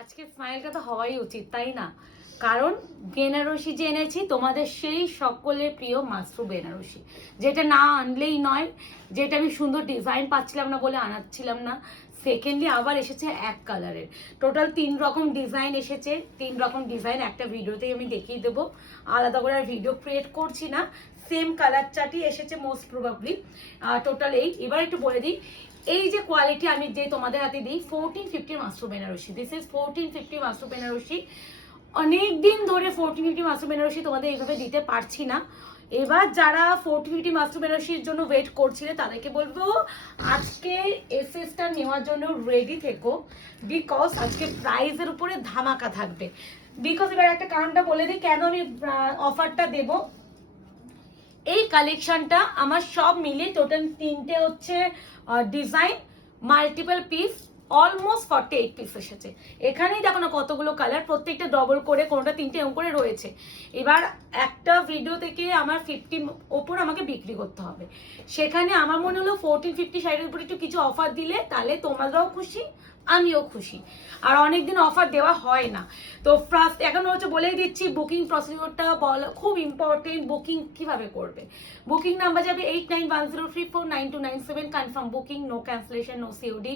আজকে স্মাইলটা তো হওয়াই উচিত, তাই না? কারণ বেনারসি যে এনেছি তোমাদের সেই সকলের প্রিয় মাশরু বেনারসি, যেটা না আনলেই নয়, যেটা আমি সুন্দর ডিজাইন পাচ্ছিলাম না বলে আনাচ্ছিলাম না। সেকেন্ডলি আবার এসেছে এক কালারের, টোটাল 3 রকম ডিজাইন এসেছে। 3 রকম ডিজাইন একটা ভিডিওতেই আমি দেখিয়ে দেবো, আলাদা করে আর ভিডিও ক্রিয়েট করছি না। সেম কালার চার্টই এসেছে মোস্ট প্রবাবলি। টোটাল এবার একটু বলে দিই, এই যে কোয়ালিটি আমি যে তোমাদের হাতে দিই 1450 মাশরু বেনারসি, দিস ইজ 1450 মাশরু বেনারসি। অনেক দিন ধরে 1450 মাশরু বেনারসি তোমাদের এইভাবে দিতে পারছি না। এবার যারা 1450 মাশরু বেনারসির জন্য ওয়েট করছিলে তাদেরকে বলবো আজকে এসএসটা নেওয়ার জন্য রেডি থেকো, বিকজ আজকে প্রাইসের উপরে ধামাকা থাকবে। বিকজ এবার একটা কারণটা বলে দিই কেন আমি অফারটা দেবো। এই কালেকশনটা আমার সব মিলিয়ে টোটাল 3টে হচ্ছে design, multiple piece, almost 48 piece এসেছে। এখানেই দেখো না কতগুলো কালার, প্রত্যেকটা ডবল করে, কোনোটা 3টে এরকম করে রয়েছে। এবার একটা ভিডিও থেকে আমার 50 ওপর আমাকে বিক্রি করতে হবে, সেখানে আমার মনে হলো 1450 শাড়ির উপর একটু কিছু অফার দিলে তাহলে তোমরাও খুশি, আমিও খুশি। আর অনেকদিন অফার দেওয়া হয় না। তো ফার্স্ট এখন হচ্ছে বলেই দিচ্ছি, বুকিং প্রসিডিওরটা বলা খুব ইম্পর্টেন্ট। বুকিং কিভাবে করবে? বুকিং নাম্বার যাবে 8910349297, confirm booking, no cancellation, no COD,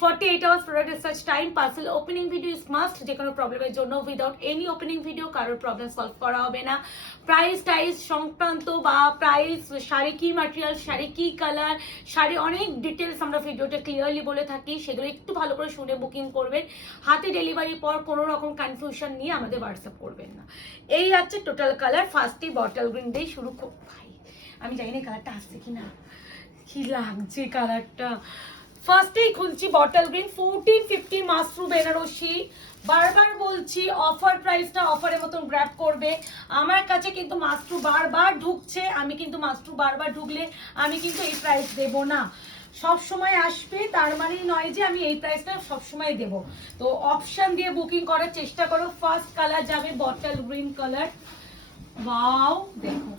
48 hours product research time, parcel opening video is must. যে কোনো প্রবলেমের জন্য উইদাউট এনি ওপেনিং ভিডিও কারোর প্রবলেম সলভ করা হবে না। প্রাইস টাইস সংক্রান্ত বা প্রাইস, শাড়ি কি ম্যাটেরিয়াল, শাড়ি কি কালার, শাড়ি অনেক ডিটেলস আমরা ভিডিওতে ক্লিয়ারলি বলে থাকি, সেগুলো একটু ভালো করে শুনে বুকিং করবেন। হাতে ডেলিভারির পর কোনো রকম কনফিউশন নিয়ে আমাদের হোয়াটসঅ্যাপ করবেন না। এই আছে টোটাল কালার। ফার্স্টে বটল গ্রিন দিয়ে শুরু। ভাই আমি জানি না কালারটা আসছে কিনা, কি লাগছে কালারটা। ফার্স্টেই খুলছি বটল গ্রিন 1450 মাশরু বেনারসি। বারবার বলছি অফার প্রাইসটা অফারের মতন গ্র্যাব করবে। আমার কাছে কিন্তু মাশরু বারবার ঢুকছে, আমি কিন্তু মাশরু বারবার ঢুকলে আমি কিন্তু এই প্রাইস দেব না। সব সময় আসবে তার মানেই নয় যে আমি এই প্রাইসটা সব সময় দেব। তো অপশন দিয়ে বুকিং করার চেষ্টা করো। ফার্স্ট কালার যাবে বটল গ্রিন কালার। ওয়াও দেখো,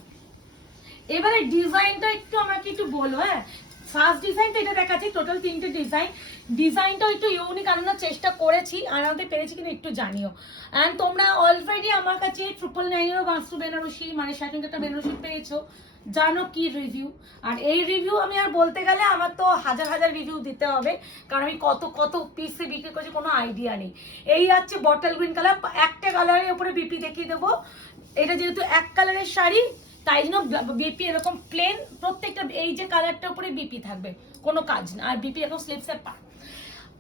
এবারে ডিজাইনটা একটু আমাকে একটু বলো। হ্যাঁ, ফার্স্ট ডিজাইনটা এটা দেখাচ্ছি, টোটাল 3টে ডিজাইন। ডিজাইনটাও একটু ইউনিক আনানোর চেষ্টা করেছি, আনাতে পেরেছি কিনা একটু জানিও। অ্যান্ড তোমরা অলরেডি আমার কাছে 999 মাশরু বেনারসি মানে স্বাধীনতা বেনারসি পেয়েছো, জানো কি রিভিউ। আর এই রিভিউ আমি আর বলতে গেলে আমার তো হাজার হাজার রিভিউ দিতে হবে, কারণ আমি কত কত পিসে বিক্রি করছি কোনো আইডিয়া নেই। এই হচ্ছে বটল গ্রিন কালার, একটা কালারের উপরে বিপি দেখিয়ে দেবো। এটা যেহেতু এক কালারের শাড়ি তাই জন্য বিপি এরকম প্লেন, প্রত্যেকটা এই যে কালারটার উপরে বিপি থাকবে, কোনো কাজ না। আর বিপি এরকম স্লিপসের পা।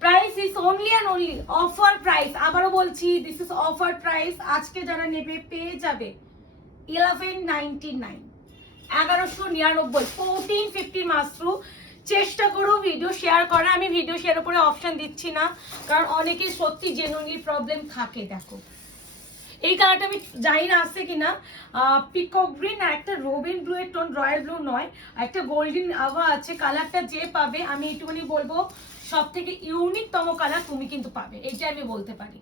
Price is only and only offer price. আবারও বলছি, দিস ইজ অফার প্রাইস। আজকে যারা নেবে পেয়ে যাবে 1199, 1199, 1450 মাশরু। চেষ্টা করো ভিডিও শেয়ার করা। আমি ভিডিও শেয়ার উপরে অপশন দিচ্ছি না, কারণ অনেকের সত্যি জেনুইনলি প্রবলেম থাকে। দেখো এই কালারটা আমি জানি না আসছে কিনা, পিকক গ্রিন আর একটা রবিন ব্লু এর টোন, রয়্যাল ব্লু নয়, একটা গোল্ডেন আভা আছে। কালারটা যে পাবে আমি এইটুকুনি বলবো সব থেকে ইউনিকতম কালার তুমি কিন্তু পাবে, এইটা আমি বলতে পারি।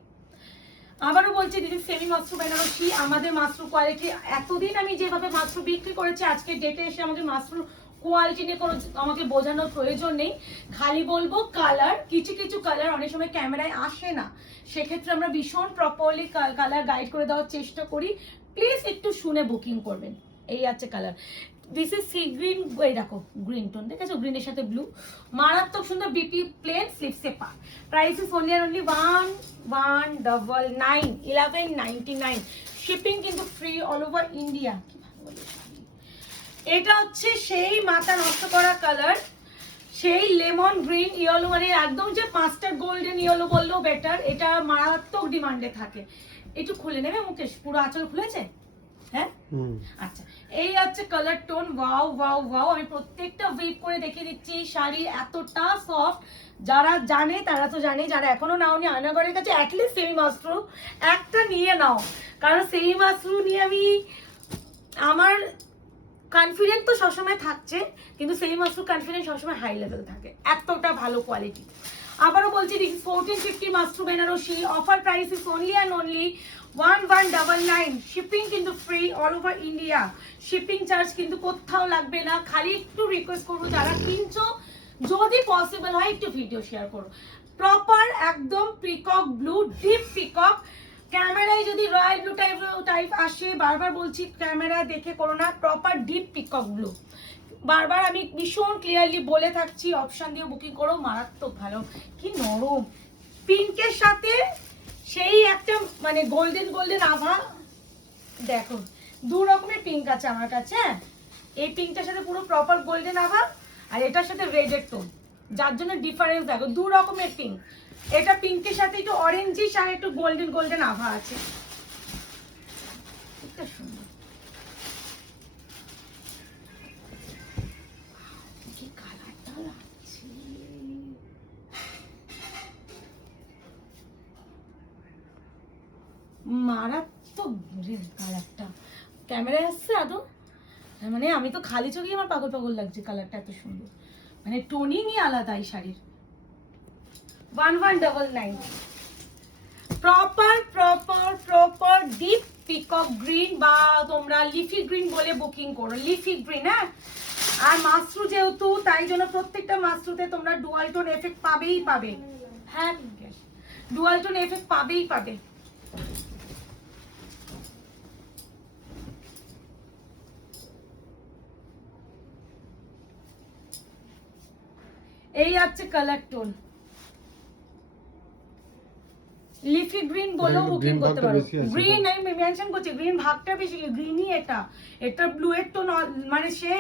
আবারও বলছি দিদি সেমি মাশরু বেনারসি আমাদের মাশরু কোয়ালিটি। এতদিন আমি যেভাবে মাশরু বিক্রি করেছি, আজকে ডেটে এসে আমাকে মাশরু কোয়ালিটি নিয়ে কোনো আমাকে বোঝানোর প্রয়োজন নেই। খালি বলবো কালার, কিছু কিছু কালার অনেক সময় ক্যামেরায় আসে না, সেক্ষেত্রে আমরা ভীষণ প্রপারলি কালার গাইড করে দেওয়ার চেষ্টা করি। প্লিজ একটু শুনে বুকিং করবেন। এই আছে colour, this is sea green. এই দেখো গ্রিন টোন, দেখেছো, গ্রিনের সাথে ব্লু, মারাত্মক সুন্দর বিপি প্লেন, স্লিপসে পা। Price is only only 1199, 1199। Shipping কিন্তু ফ্রি অল ওভার ইন্ডিয়া। কি ভালো বলে, এটা হচ্ছে সেই মাথা নষ্ট করা কালার, সেই লেমন গ্রিন ইয়েলো, মানে একদম যে মাস্টার গোল্ডেন ইয়েলো বললেও বেটার। এটা মারাত্মক ডিমান্ডে থাকে। একটু খুলে নেবে মুকেশ, পুরো আঁচল খুলেছে? হ্যাঁ আচ্ছা, এই হচ্ছে colour tone. Wow wow wow, আমি প্রত্যেকটা ওয়েভ করে দেখিয়ে দিচ্ছি। শাড়ি এতটা সফট, যারা জানে তারা তো জানে, যারা এখনো নাওনি আয়নাগরের কাছে অ্যাটলিস্ট সেমি মাশরু একটা নিয়ে নাও, কারণ সেমি মাশরু নিয়ে আমি আমার কনফিডেন্ট তো সবসময় থাকছে, কিন্তু সেমি মাশরু কনফিডেন্ট সবসময় হাই লেভেল থাকে, এতটা ভালো কোয়ালিটি। আবারও বলছি 1450 Mashru Benarasi. Offer price is only and only 1199। Shipping কিন্তু free all over India, shipping charge কিন্তু কোথাও লাগবে না। খালি একটু রিকোয়েস্ট করবো যারা কিনছো, যদি পসিবল হয় একটু ভিডিও শেয়ার করো। প্রপার একদম পিকক ব্লু, ডিপ পিকক। ক্যামেরায় যদি রয়্যাল ব্লু টাইপ আসে, বারবার বলছি ক্যামেরা দেখে করো না, প্রপার ডিপ পিকক ব্লু। বারবার আমি ভীষণ ক্লিয়ারলি বলে থাকছি, অপশন দিয়ে বুকিং করো, মারাত্মক ভালো। কি নরম, পিঙ্কের সাথে সেই একটা মানে গোল্ডেন গোল্ডেন আভা। দেখো দু রকমের পিঙ্ক আছে আমার কাছে। এই পিঙ্কটার সাথে পুরো প্রপার গোল্ডেন আভা, আর এটার সাথে রেডের টোন, যার জন্য ডিফারেন্স দেখো, দু রকমের পিঙ্ক। এটা পিঙ্কের সাথে একটু অরেঞ্জিশ আর একটু গোল্ডেন গোল্ডেন আভা আছে। এটা সুন্দর, কি কালারটা লাগছে, মারাত্মক কালারটা। ক্যামেরায় আসছে আদৌ, মানে আমি তো খালি চোখেই আমার পাগল পাগল লাগছে, কালারটা এত সুন্দর, মানে টোনিংই আলাদা এই শাড়ির। 1199 proper proper proper deep peacock green, বা তোমরা লিফি গ্রিন বলে বুকিং করো, লিফি গ্রিন। হ্যাঁ, আর মাশরু যেহেতু, তাই জন্য প্রত্যেকটা মাশরুতে তোমরা ডুয়াল টোন এফেক্ট পাবেই পাবে। হ্যাঁ, ডুয়াল টোন এফেক্ট পাবেই পাবে। এই আছে কালার টোন, লিফি গ্রিন বলেও বুকিং করতে পারো। গ্রিন আমি মেনশন করছি, গ্রিন ভাগটা বেশি, গ্রিনই এটা। এটা ব্লু এর টোন, মানে সে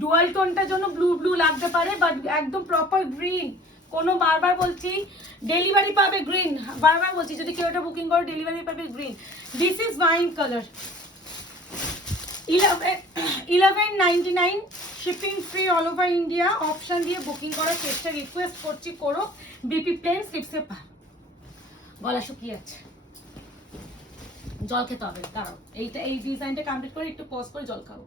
ডুয়াল টোনটার জন্য ব্লু ব্লু লাগতে পারে, বাট একদম প্রপার গ্রিন। কোনো বারবার বলছি ডেলিভারি পাবে গ্রিন, বারবার বলছি যদি কেউ এটা বুকিং করো ডেলিভারি পাবে green. This is wine colour, 1199, shipping free all over India. Option দিয়ে বুকিং করার চেষ্টা রিকোয়েস্ট করছি করো। বিপি প্লেন স্লিপসে পা, গলা শুকিয়ে আছে, জল খেতে হবে, কারণ এইটা এই ডিজাইনটা কমপ্লিট করে একটু পজ করে জল খাবো।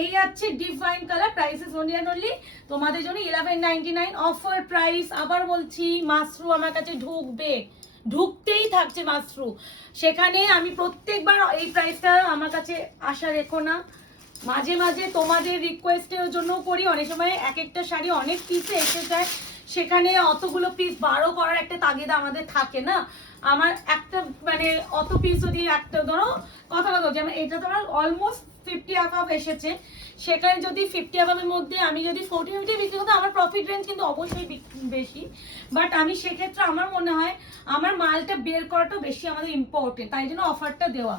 এই আছে deep wine colour, price is only and only তোমাদের জন্য 1199 অফার প্রাইস। আবার বলছি মাশরু আমার কাছে ঢুকবে, ঢুকতেই থাকছে মাশরু, সেখানে আমি প্রত্যেকবার এই প্রাইসটা আমার কাছে আশা রেখো না। মাঝে মাঝে তোমাদের রিকোয়েস্টের জন্য করি, অনেক সময় এক একটা শাড়ি অনেক পিসে এসে যায়, সেখানে অতগুলো পিস বারো করার একটা তাগিদা আমাদের থাকে না। আমার একটা মানে অত পিস যদি একটা ধরো কথা কথা যেমন এটা তোমার অলমোস্ট 50 অ্যাবাভ এসেছে, সেখানে যদি 50 অ্যাবাভের মধ্যে আমি যদি 40 বিক্রি করতে, আমার প্রফিট রেঞ্জ কিন্তু অবশ্যই বেশি, বাট আমি সেক্ষেত্রে আমার মনে হয় আমার মালটা বের করাটা বেশি আমাদের ইম্পর্টেন্ট, তাই জন্য অফারটা দেওয়া।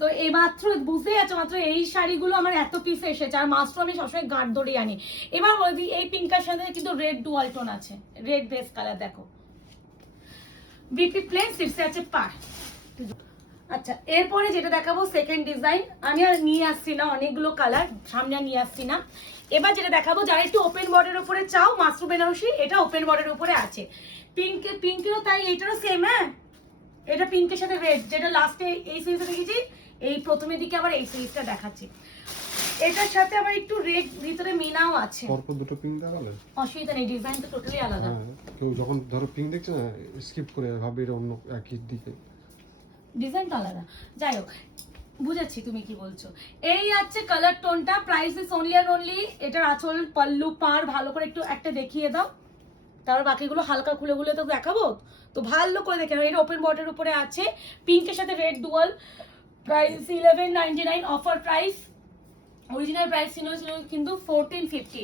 তো এই মাত্র বুঝতেই আছে, মাত্র এই শাড়িগুলো আমার এত পিস এসেছে, আর মাত্র আমি সবসময় গাঢ় দড়ি আনি। এবার বলি এই পিঙ্কের সাথে কিন্তু রেড ডুয়াল টোন আছে, রেড বেস কালার দেখো, বিপি প্লেন সিপসে আছে পার। আচ্ছা, এরপরে যেটা দেখাবো সেকেন্ড ডিজাইন, আমি আর নিয়ে আসছি না অনেকগুলো কালার, সামনে নিয়ে আসছি না। এবার যেটা দেখাবো যারা একটু ওপেন বর্ডারের উপরে চাও, মাশরু বেনারসি, এটা ওপেন বর্ডারের উপরে আছে। পিঙ্কেরও তাই, এইটারও সেম। হ্যাঁ, এটা পিঙ্কের সাথে রেড, যেটা লাস্টে এই সিরিজটা দেখেছি, এই প্রথমের দিকে আবার এই সিরিজটা দেখাচ্ছি। এটার সাথে আবার একটু রেড ভিতরে মিনাও আছে। পরপর দুটো পিঙ্ক দেখালে অসুবিধা নেই, ডিজাইন তো টোটালি আলাদা। কেউ যখন ধরো পিঙ্ক দেখছে না, স্কিপ করে ভাবে এটা অন্য একই দিকে, ডিজাইন তো আলাদা। যাই হোক, বুঝেছি তুমি কি বলছো। এই আছে কালার টোনটা, প্রাইস ইজ অনলি আর অনলি। এটার আঁচল পাল্লু পার ভালো করে একটু একটা দেখিয়ে দাও, তারপর বাকিগুলো হালকা খুলে খুলে তো দেখাবো, তো ভালো করে দেখে নাও। এটা ওপেন বর্ডারের উপরে আছে, পিঙ্কের সাথে red dual, price 1199 offer price. Original price ছিল কিন্তু 1450।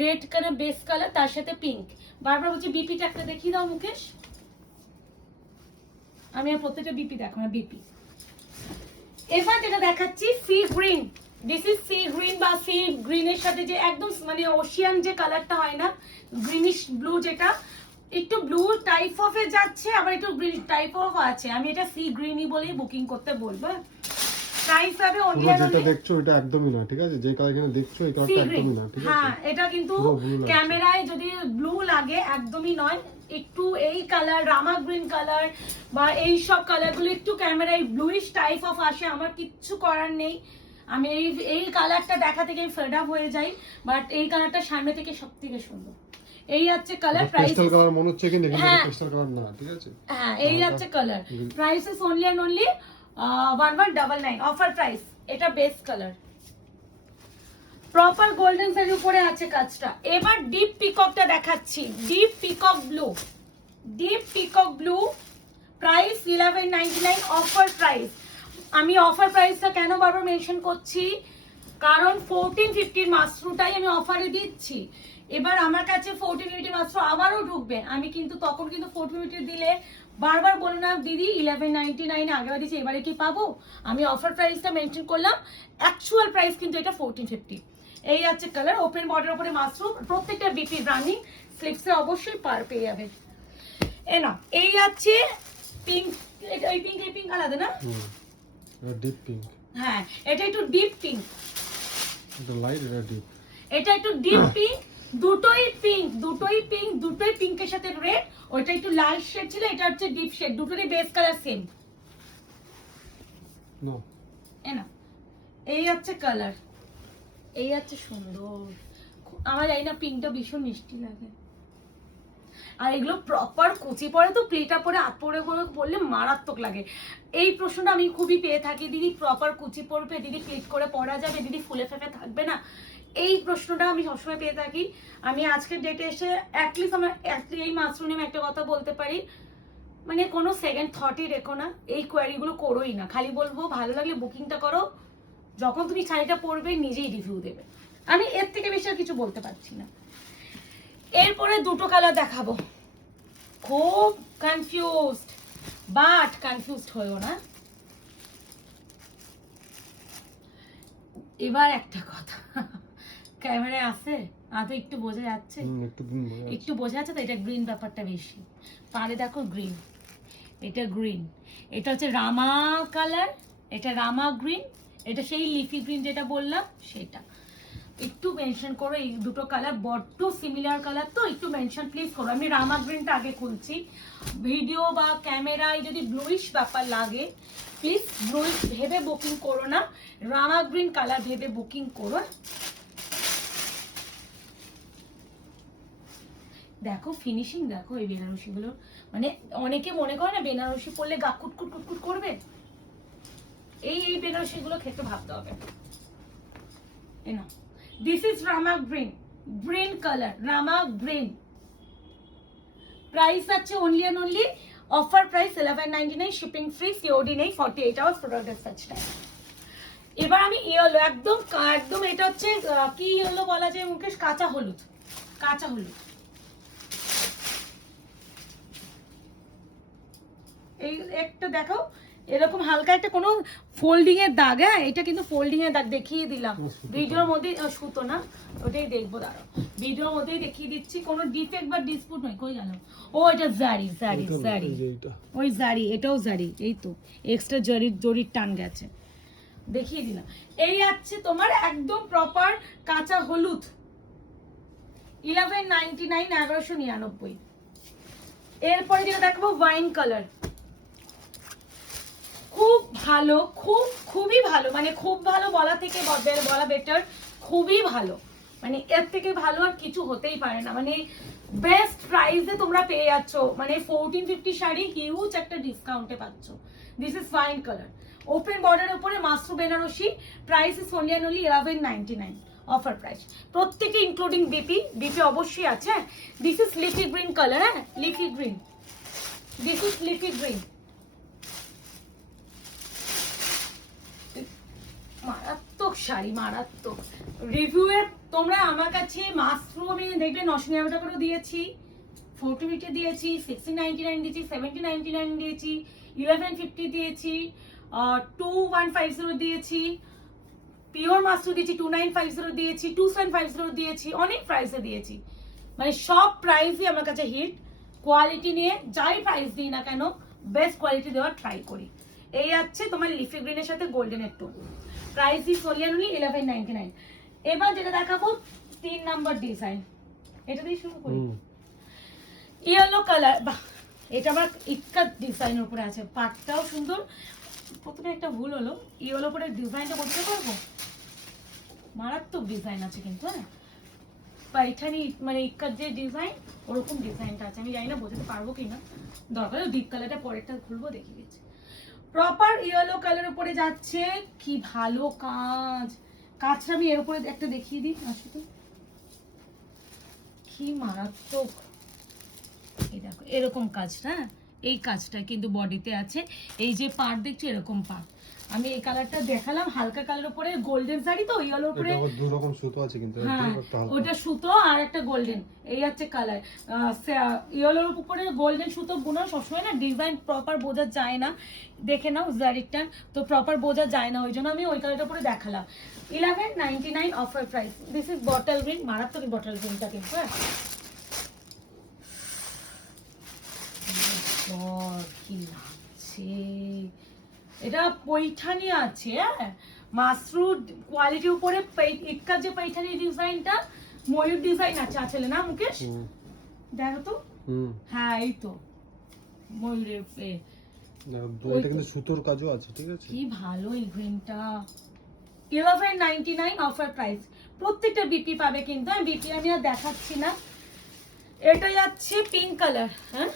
রেড কালার বেস কালার, তার সাথে পিঙ্ক। বারবার বলছি বিপিটা একটা দেখিয়ে দাও মুকেশ, আমি আর প্রত্যেকটা বিপি দেখো না, বিপি। এবার যেটা দেখাচ্ছি sea green, this is sea green, বা সি গ্রিনের সাথে যে একদম মানে ওশিয়ান যে কালারটা হয় না, গ্রিনিশ ব্লু, যেটা একটু ব্লু টাইপ অফ এ যাচ্ছে, আবার একটু গ্রিন টাইপ অফ আছে। আমি এটা সি গ্রিনই বলেই বুকিং করতে বলবো। প্রাইস হবে অনলি যেটা দেখছো এটা একদমই না, ঠিক আছে? যে কালার এখানে দেখছো এই কালারটা একদমই না, ঠিক আছে? হ্যাঁ, এটা কিন্তু ক্যামেরায় যদি ব্লু লাগে একদমই নয়, একটু এই কালার রামা গ্রিন কালার বা এই সব কালারগুলো একটু ক্যামেরায় ব্লুইশ টাইপ অফ আসে, আমার কিচ্ছু করার নেই। আমি এই কালারটা দেখা থেকে ফেড আপ হয়ে যাই, বাট এই কালারটা সামনে থেকে সবথেকে সুন্দর। এই আছে কালার, প্রাইস পেস্টাল কালার মনে হচ্ছে কিন্তু এখানে পেস্টাল কালার না, ঠিক আছে? হ্যাঁ, এই আছে colour, price is only and only 1199 offer price. এটা বেস কালার, প্রপার গোল্ডেন শাড়ির উপরে আছে কাজটা। এবার ডিপ পিককটা দেখাচ্ছি, deep peacock blue, deep peacock blue, price 1199, offer price. আমি অফার প্রাইসটা কেন বারবার মেনশন করছি, কারণ 1450 মাশরুটাই আমি অফারে দিচ্ছি। এবার আমার কাছে 1450 মাশরু আবারও ঢুকবে, আমি কিন্তু তখন কিন্তু 1450 দিলে বারবার বলো না দিদি 1199 আগেবার দিচ্ছি এবারে কি পাবো। আমি অফার প্রাইসটা মেনশন করলাম, অ্যাকচুয়াল প্রাইস কিন্তু এটা 1450। এই আছে কালার, ওপেন বর্ডার উপরে মাশরু, প্রত্যেকটা বিপি রানিং, স্লিপসে অবশ্যই পার পেয়ে যাবে। এ না, এই আছে পিঙ্ক, এই পিঙ্ক আলাদা না? Deep pink. হ্যাঁ, এটা একটু ডিপ পিঙ্ক, এটা লাইট, এটা ডিপ। এটা একটু ডিপ পিঙ্ক, দুটোই পিঙ্ক, দুটোই পিঙ্কের সাথে রেড। ওইটা একটু লাল শেড ছিল, এটা হচ্ছে ডিপ শেড, দুটোরই বেস কালার সেম। নো, এ না, এই হচ্ছে কালার, এই হচ্ছে সুন্দর। আমার জানি না পিঙ্কটা ভীষণ মিষ্টি লাগে। আর এগুলো প্রপার কুচি পরে তো, প্লেটা পরে হাত পরে বললে মারাত্মক লাগে। এই প্রশ্নটা আমি খুবই পেয়ে থাকি, দিদি প্রপার কুচি পরবে, দিদি প্লেট করে পরা যাবে, দিদি ফুলে ফেপে থাকবে না, এই প্রশ্নটা আমি সবসময় পেয়ে থাকি। আমি আজকের ডেটে এসে অ্যাটলিস্ট আমার এই মাশরুম নিয়ে একটা কথা বলতে পারি, মানে কোনো সেকেন্ড থটই রেখো না, এই কোয়ারিগুলো করোই না, খালি বলবো ভালো লাগলে বুকিংটা করো, যখন তুমি শাড়িটা পরবে নিজেই রিভিউ দেবে। আমি এর থেকে বেশি আর কিছু বলতে পারছি না। এরপরে দুটো কালার দেখাবো, খুব কনফিউজড, বাট কনফিউজড হয়েও না। এবার একটা কথা, ক্যামেরায় আছে তো একটু বোঝা যাচ্ছে, একটু বোঝা যাচ্ছে তো, এটা গ্রিন ব্যাপারটা বেশি পারে, দেখো গ্রিন, এটা গ্রিন, এটা হচ্ছে রামা কালার, এটা রামা গ্রিন, এটা সেই লিফি গ্রিন যেটা বললাম সেটা। একটু মেনশন করো, এই দুটো কালার বড্ড সিমিলার কালার, তো একটু মেনশন প্লিজ করো। আমি রামা গ্রিনটা আগে খুলছি, ভিডিও বা ক্যামেরায় যদি ব্লুইশ ব্যাপার লাগে প্লিজ ব্লুইশ ভেবে বুকিং করো না, রামা গ্রিন কালার ভেবে বুকিং করো। দেখো ফিনিশিং, দেখো এই বেনারসি গুলো, মানে অনেকে মনে করে না বেনারসি পরলে গা কুটকুট কুটকুট করবে, এই বেনারসি গুলো ক্ষেত্রে ভাবতে হবে। না, this is Rama green, green colour, Rama green. Price আছে only and only offer price 1199, shipping free, COD নেই, 48 আওয়ার্স প্রোডাক্ট ডিসপ্যাচ টাইম। এবার আমি ইয়েলো, একদম একদম এটা হচ্ছে কি ইয়েলো বলা যায় মুকেশ, কাঁচা হলুদ, কাঁচা হলুদ। এই একটা দেখো, এরকম হালকা একটা কোনো ফোল্ডিং এর দাগ, হ্যাঁ এটা কিন্তু ফোল্ডিং এর দাগ দেখিয়ে দিলাম ভিডিওর মধ্যে, সুতো না ওটাই দেখবো, দাঁড়াও ভিডিওর মধ্যেই দেখিয়ে দিচ্ছি, কোনো ডিফেক্ট বা ডিসপুট নয়। কই গেল, ও এটা জারি জারি জারি, ওই জারি, এটাও জারি, এই তো এক্সট্রা জরির টান গেছে, দেখিয়ে দিলাম। এই আছে তোমার একদম প্রপার কাঁচা হলুদ, 1199, 1199। এরপরে যেটা দেখবো ওয়াইন কালার, খুব ভালো, খুবই ভালো, মানে খুব ভালো বলা থেকে বলা বেটার, খুবই ভালো, মানে এর থেকে ভালো আর কিছু হতেই পারে না, মানে বেস্ট প্রাইসে তোমরা পেয়ে যাচ্ছ, মানে 1450 শাড়ি হিউজ একটা ডিসকাউন্টে পাচ্ছ। This is fine colour, open বর্ডারের উপরে Mashru Benarasi, price is only and only 1199, offer price, প্রত্যেকে ইনক্লুডিং বিপি অবশ্যই আছে। This is leafy green colour, হ্যাঁ leafy green, this is leafy green, মারাত্মক শাড়ি, মারাত্মক রিভিউয়ে। তোমরা আমার কাছে মাশরু আমি দেখবে 999 টাকা করে দিয়েছি, 1450 দিয়েছি, 1699 দিয়েছি, 1799 দিয়েছি, 1150 দিয়েছি, 2150 দিয়েছি, পিওর মাশরু দিয়েছি 2950 দিয়েছি, 2750 দিয়েছি, অনেক প্রাইসে দিয়েছি, মানে সব প্রাইসই আমার কাছে হিট। কোয়ালিটি নিয়ে যাই প্রাইস দিই না কেন বেস্ট কোয়ালিটি দেওয়ার ট্রাই করি। এই আছে তোমার লিফি গ্রিনের সাথে গোল্ডেনের টোন, প্রাইস ইজ অনলি 1199। এবার যেটা দেখাবো 3 নাম্বার ডিজাইন, এটা দিয়ে শুরু করি। ইয়েলো কালার, বাহ এটা আমার ইক্কা ডিজাইনের উপরে আছে, পাটটাও সুন্দর। প্রথমে একটা ভুল হলো, ইয়েলো উপরে ডিজাইনটা করতে পারবো, মারাত্মক ডিজাইন আছে কিন্তু, হ্যাঁ পাইঠানি মানে ইক্কার যে ডিজাইন ওরকম ডিজাইনটা আছে, আমি জানি না বোঝাতে পারবো কিনা, দরকার ডিপ কালারটা পরেরটা খুলবো, দেখিয়ে দিচ্ছি। প্রপার ইয়েলো কালার উপরে যাচ্ছে, কি ভালো কাজ, কাজটা আমি এর উপরে একটা দেখিয়ে দিই, আসলে কি মারাত্মক, এই দেখো এরকম কাজ, হ্যাঁ এই কাজটা কিন্তু বডিতে আছে। এই যে পার্ট দেখছো এরকম পার্ট। আমি এই কালারটা দেখালাম, হালকা কালার উপরে গোল্ডেন শাড়ি তো ইয়েলোর উপরে, এটা দু রকম সুতো আছে কিন্তু হ্যাঁ ওটা সুতো আর একটা গোল্ডেন, এই হচ্ছে কালার। ইয়েলোর উপরে গোল্ডেন সুতো বুনো সবসময় না ডিজাইন প্রপার বোঝা যায় না, দেখে নাও জারিকটা তো প্রপার বোঝা যায় না, ওই জন্য আমি ওই কালারটা উপরে দেখালাম। 1199 offer price. This is bottle green, মারাত্মক বটল গ্রিনটা কিন্তু, হ্যাঁ কি লাগছে, এটা পৈঠানি আছে, হ্যাঁ মাসরু কোয়ালিটির উপরে ইটকার যে পৈঠানি ডিজাইনটা ময়ূর ডিজাইন আছে আসলে না মুকেশ, দেখো তো, হ্যাঁ এই তো ময়ূরের এটা কিন্তু সুতোর কাজও আছে, ঠিক আছে কি ভালো এই গ্রিনটা। 1199 অফার প্রাইস। প্রত্যেকটা বিপি পাবে কিন্তু, বিপি আমি আর দেখাচ্ছি না। এটা যাচ্ছে পিঙ্ক কালার, হ্যাঁ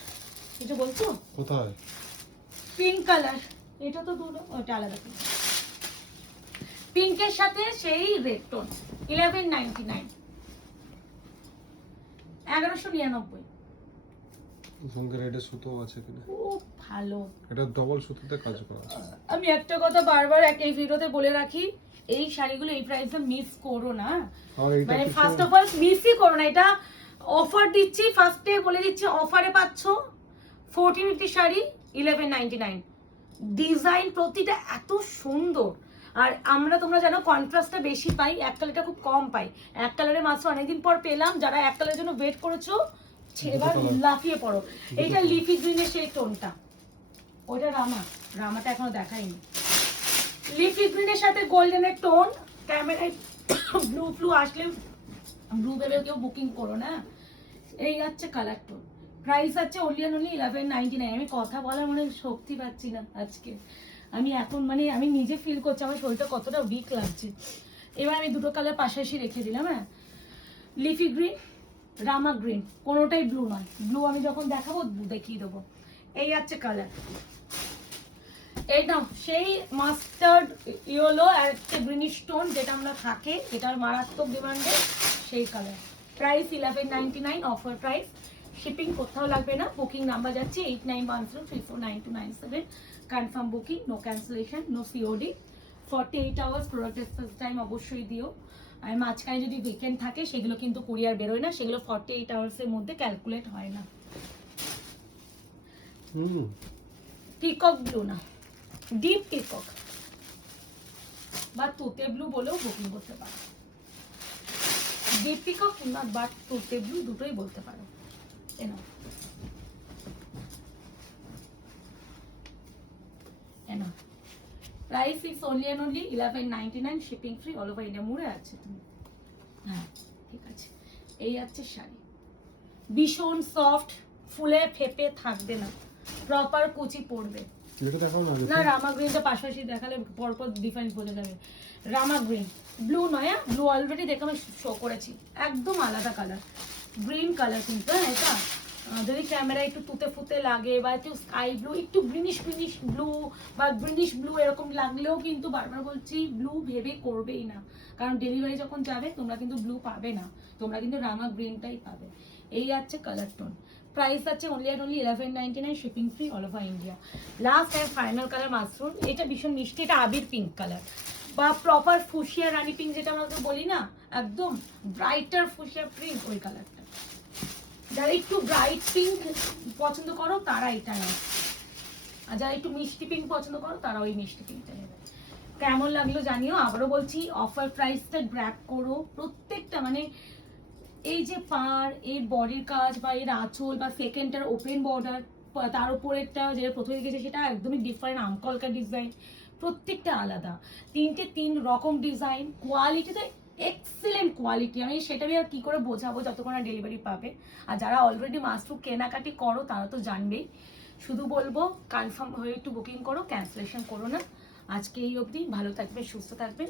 কিছু বলছো কোথায় পিঙ্ক কালার, এটা তো দুটো, ওটা আলাদা পিঙ্কের সাথে সেই রেড টোন। 1199, 1199। সঙ্গে রেডের সুতো আছে কিনা, খুব ভালো, এটা ডবল সুতোতে কাজ করা আছে। আমি একটা কথা বারবার এই ভিডিওতে বলে রাখি, এই শাড়িগুলো এই প্রাইসে মিস করো না, আর এটা মানে কিছু ফার্স্ট অফ অল মিসই করো না। এটা অফার দিচ্ছি, ফার্স্টে বলে দিচ্ছি অফারে পাচ্ছ 1450 শাড়ি 1199। ডিজাইন প্রতিটা এত সুন্দর, আর আমরা তোমরা জানো কন্ট্রাস্টটা বেশি পাই, এক কালারটা খুব কম পাই। এক কালারে মাত্র অনেকদিন পর পেলাম, যারা এক কালারের জন্য ওয়েট করেছো এবার লাফিয়ে পড়ো। এইটা লিফি গ্রিনের সেই টোনটা, ওইটা রামাটা এখনো দেখাইনি। লিফি গ্রিনের সাথে গোল্ডেনের টোন, ক্যামেরায় ব্লু ফ্লু আসলে ব্লু ভেবে কেউ বুকিং করো না। এই হচ্ছে কালার টোন, প্রাইস আছে অনলি 1199। আমি কথা বলার মানে শক্তি পাচ্ছি না আজকে, আমি এখন মানে আমি নিজে ফিল করছি আমার শরীরটা কতটা উইক লাগছে। এবার আমি দুটো কালার পাশাপাশি রেখে দিলাম, হ্যাঁ লিফি গ্রিন, রামা গ্রিন, কোনোটাই ব্লু নয়, ব্লু আমি যখন দেখাবো দেখিয়ে দেবো। এই হচ্ছে কালার, এই নাও সেই মাস্টার্ড ইয়েলো আর একটা গ্রিনিশ টোন যেটা আমরা থাকে, এটার মারাত্মক ডিমান্ডে সেই colour. Price 1199 offer price, shipping কোথাও লাগবে না। বুকিং নাম্বার যাচ্ছে 8910349297। Confirm booking, no cancellation, no COD. 48 hours product dispatch time অবশ্যই দিও। আর মাঝখানে যদি উইকেন্ড থাকে সেগুলো কিন্তু কুরিয়ার বেরোয় না, সেগুলো 48 আওয়ার্সের মধ্যে ক্যালকুলেট হয় না। পিকক ব্লু না, ডিপ পিকক বা তুতে ব্লু বলেও বুকিং করতে পারো। ডিপ পিকক কিংবা বা তুতে ব্লু দুটোই বলতে পারো। Price is only and only 1199, shipping free all over India. মুড়ে আছে তুমি, হ্যাঁ ঠিক আছে। এই আছে শাড়ি, ভীষণ সফট, ফুলে ফেপে থাকবে না, প্রপার কুচি পড়বে। না রামা গ্রিনটা পাশাপাশি দেখালে পরপর ডিফারেন্স বোঝা যাবে। রামা গ্রিন, ব্লু নয়, ব্লু অলরেডি দেখে আমি শো করেছি, একদম আলাদা কালার, গ্রিন কালার কিন্তু, হ্যাঁ এটা যদি ক্যামেরা একটু তুতে ফুতে লাগে বা একটু স্কাই ব্লু, একটু গ্রিনিশ ব্লু বা গ্রিনিশ ব্লু এরকম লাগলেও কিন্তু বারবার বলছি ব্লু ভেবে করবেই না, কারণ ডেলিভারি যখন যাবে তোমরা কিন্তু ব্লু পাবে না, তোমরা কিন্তু রামা গ্রিনটাই পাবে। এই আছে কালার টোন, প্রাইস আছে only and only 1199, shipping free all over India. Last and final colour mushroom, এটা ভীষণ মিষ্টি, এটা আবির পিঙ্ক কালার বা প্রপার ফুশিয়া রানী পিঙ্ক যেটা আমরা বলি না, একদম ব্রাইটার ফুশিয়া পিঙ্ক, ওই কালারটা। যারা একটু ব্রাইট পিঙ্ক পছন্দ করো তারা এটা নেয়, আর যারা একটু মিষ্টি পিঙ্ক পছন্দ করো তারা ওই মিষ্টি পিঙ্কটা নেবে। কেমন লাগলো জানিও। আবারও বলছি অফার প্রাইসটা গ্র্যাব করো প্রত্যেকটা, মানে এই যে পার, এর বডির কাজ বা এর আঁচল বা সেকেন্ডটার ওপেন বর্ডার, তার উপরেরটা যেটা প্রথমে গেছে সেটা একদমই ডিফারেন্ট আমকলকা ডিজাইন, প্রত্যেকটা আলাদা, তিন রকম ডিজাইন, কোয়ালিটিতে এক্সিলেন্ট কোয়ালিটি। আমি সেটা আর কি করে বোঝাবো যতক্ষণ না ডেলিভারি পাবে। আর যারা অলরেডি মাশরুম কেনাকাটি করো তারা তো জানবেই, শুধু বলবো কনফার্ম হয়ে একটু বুকিং করো, ক্যান্সেলেশন করো না। আজকে এই অবধি, ভালো থাকবে, সুস্থ থাকবেন।